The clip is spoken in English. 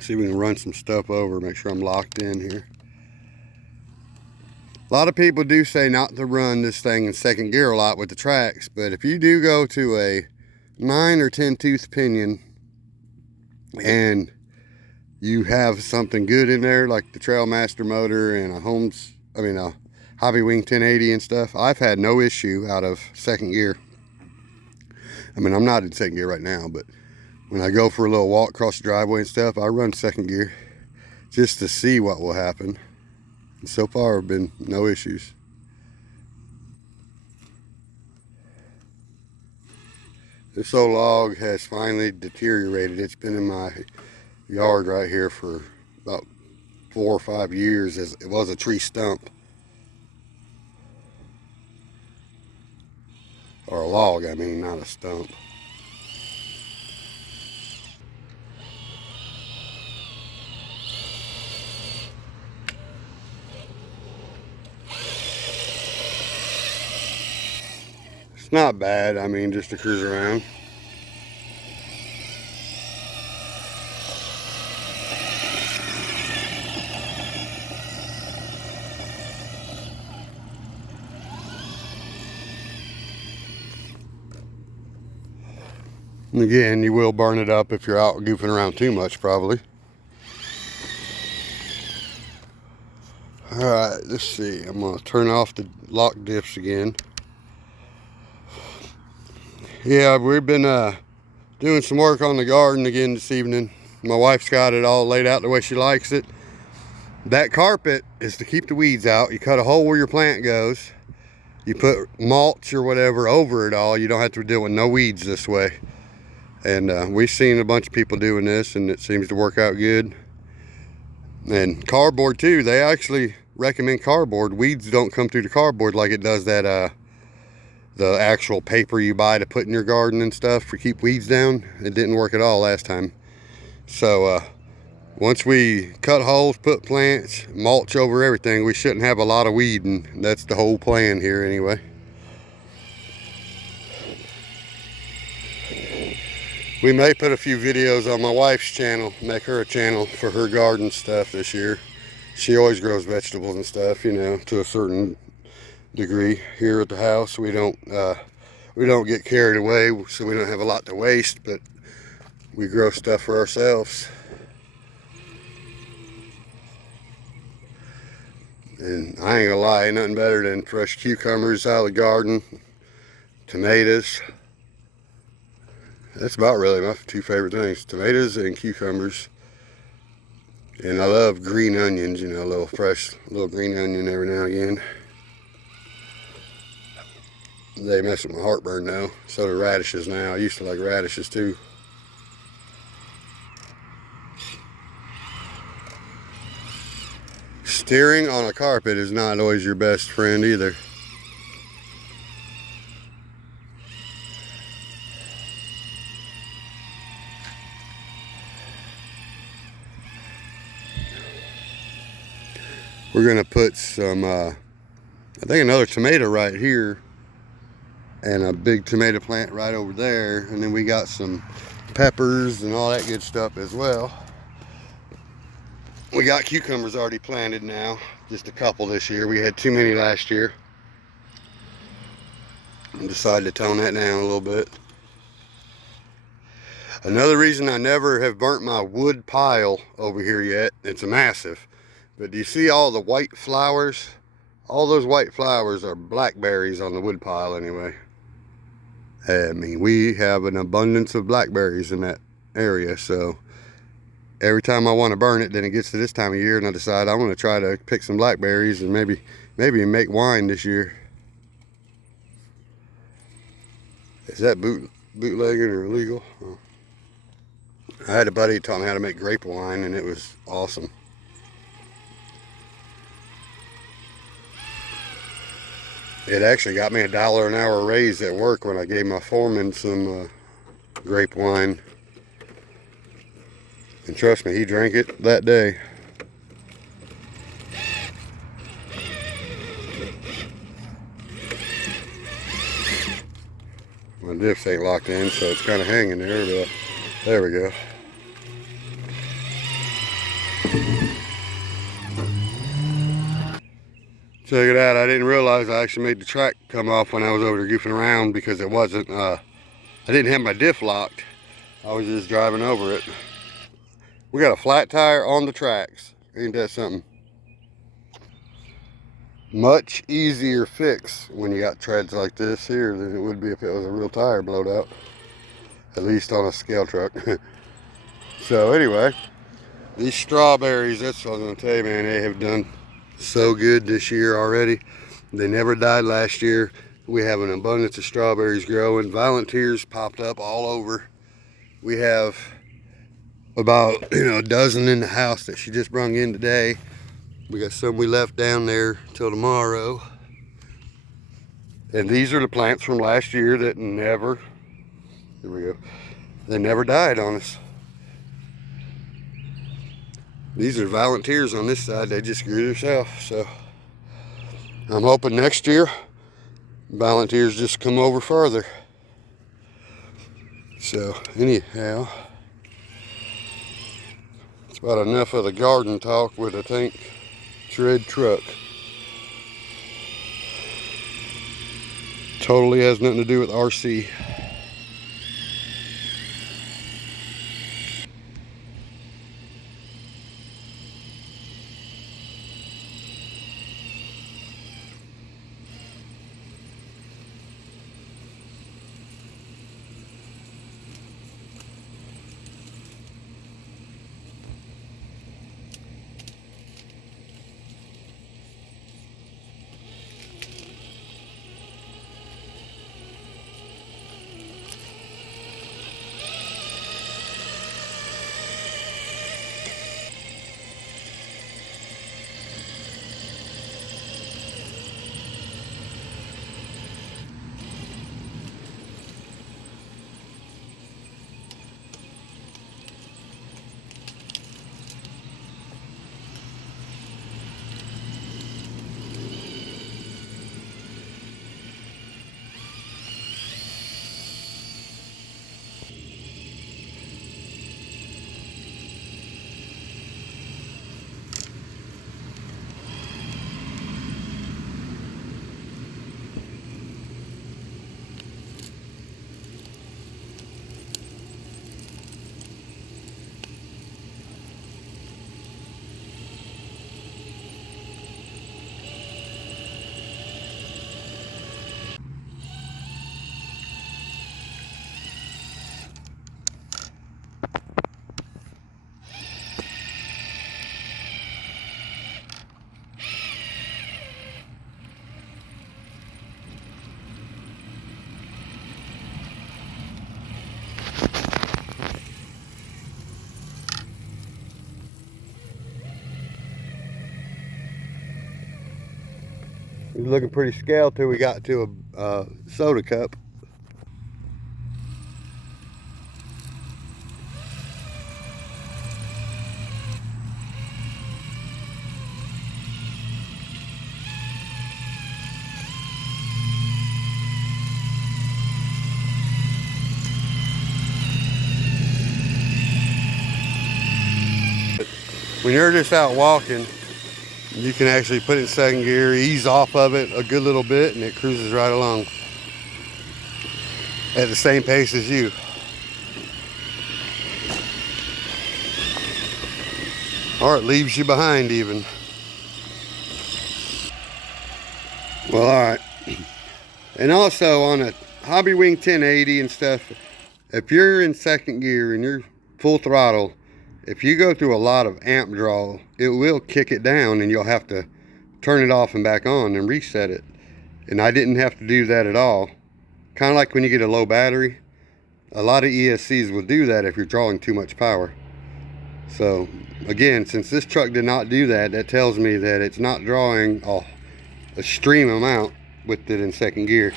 See if we can run some stuff over, make sure I'm locked in here. A lot of people do say not to run this thing in second gear a lot with the TRAXX, but if you do go to a 9 or 10 tooth pinion and you have something good in there, like the Trailmaster motor and a Hobby Wing 1080 and stuff, I've had no issue out of second gear. I mean, I'm not in second gear right now, but when I go for a little walk across the driveway and stuff, I run second gear just to see what will happen. And so far, there have been no issues. This old log has finally deteriorated. It's been in my yard right here for about 4 or 5 years. As it was a tree stump. Or a log, I mean, not a stump. It's not bad, I mean, just to cruise around. And again, you will burn it up if you're out goofing around too much, probably. Alright, let's see. I'm going to turn off the lock diffs again. Yeah, we've been doing some work on the garden again this evening. My wife's got it all laid out the way she likes it. That carpet is to keep the weeds out. You cut a hole where your plant goes. You put mulch or whatever over it all. You don't have to deal with no weeds this way. And we've seen a bunch of people doing this, and it seems to work out good. And cardboard too. They actually recommend cardboard. Weeds don't come through the cardboard like it does that the actual paper you buy to put in your garden and stuff to keep weeds down. It didn't work at all last time. So once we cut holes, put plants, mulch over everything, we shouldn't have a lot of weed, and that's the whole plan here anyway. We may put a few videos on my wife's channel, make her a channel for her garden stuff this year. She always grows vegetables and stuff, you know, to a certain degree. Here at the house, we don't get carried away, so we don't have a lot to waste, but we grow stuff for ourselves. And I ain't gonna lie, ain't nothing better than fresh cucumbers out of the garden, tomatoes. That's about really my 2 favorite things, tomatoes and cucumbers. And I love green onions, you know, a little fresh, little green onion every now and again. They mess with my heartburn though. So do radishes now. I used to like radishes too. Steering on a carpet is not always your best friend either. We're gonna put some, I think another tomato right here, and a big tomato plant right over there, and then we got some peppers and all that good stuff as well. We got cucumbers already planted now, just a couple this year. We had too many last year. I decided to tone that down a little bit. Another reason I never have burnt my wood pile over here yet, it's a massive, but do you see all the white flowers? All those white flowers are blackberries on the wood pile anyway. I mean, we have an abundance of blackberries in that area, so every time I want to burn it, then it gets to this time of year and I decide I want to try to pick some blackberries and maybe make wine this year. Is that bootlegging or illegal? Oh. I had a buddy who taught me how to make grape wine, and it was awesome. It actually got me $1 an hour raise at work when I gave my foreman some grape wine. And trust me, he drank it that day. My diffs ain't locked in, so it's kind of hanging there, but there we go. Check it out. I didn't realize I actually made the track come off when I was over there goofing around because it wasn't, I didn't have my diff locked. I was just driving over it. We got a flat tire on the TRAXX. Ain't that something? Much easier fix when you got treads like this here than it would be if it was a real tire blowed out. At least on a scale truck. So anyway, these strawberries, that's what I was gonna tell you, man, they have done so good this year already. They never died last year. We have an abundance of strawberries growing. Volunteers popped up all over. We have about, a dozen in the house that she just brung in today. We got some we left down there till tomorrow. And these are the plants from last year that never, here we go, they never died on us. These are volunteers on this side, they just grew themselves. So I'm hoping next year volunteers just come over further. So anyhow, it's about enough of the garden talk with a tank tread truck. Totally has nothing to do with RC. He was looking pretty scaled till we got to a soda cup. When you're just out walking, you can actually put it in second gear, ease off of it a good little bit, and it cruises right along at the same pace as you. Or it leaves you behind even. Well, all right. And also on a Hobby Wing 1080 and stuff, if you're in second gear and you're full throttle, if you go through a lot of amp draw, it will kick it down and you'll have to turn it off and back on and reset it. And I didn't have to do that at all. Kind of like when you get a low battery, a lot of ESCs will do that if you're drawing too much power. So again, since this truck did not do that, that tells me that it's not drawing a extreme amount with it in second gear.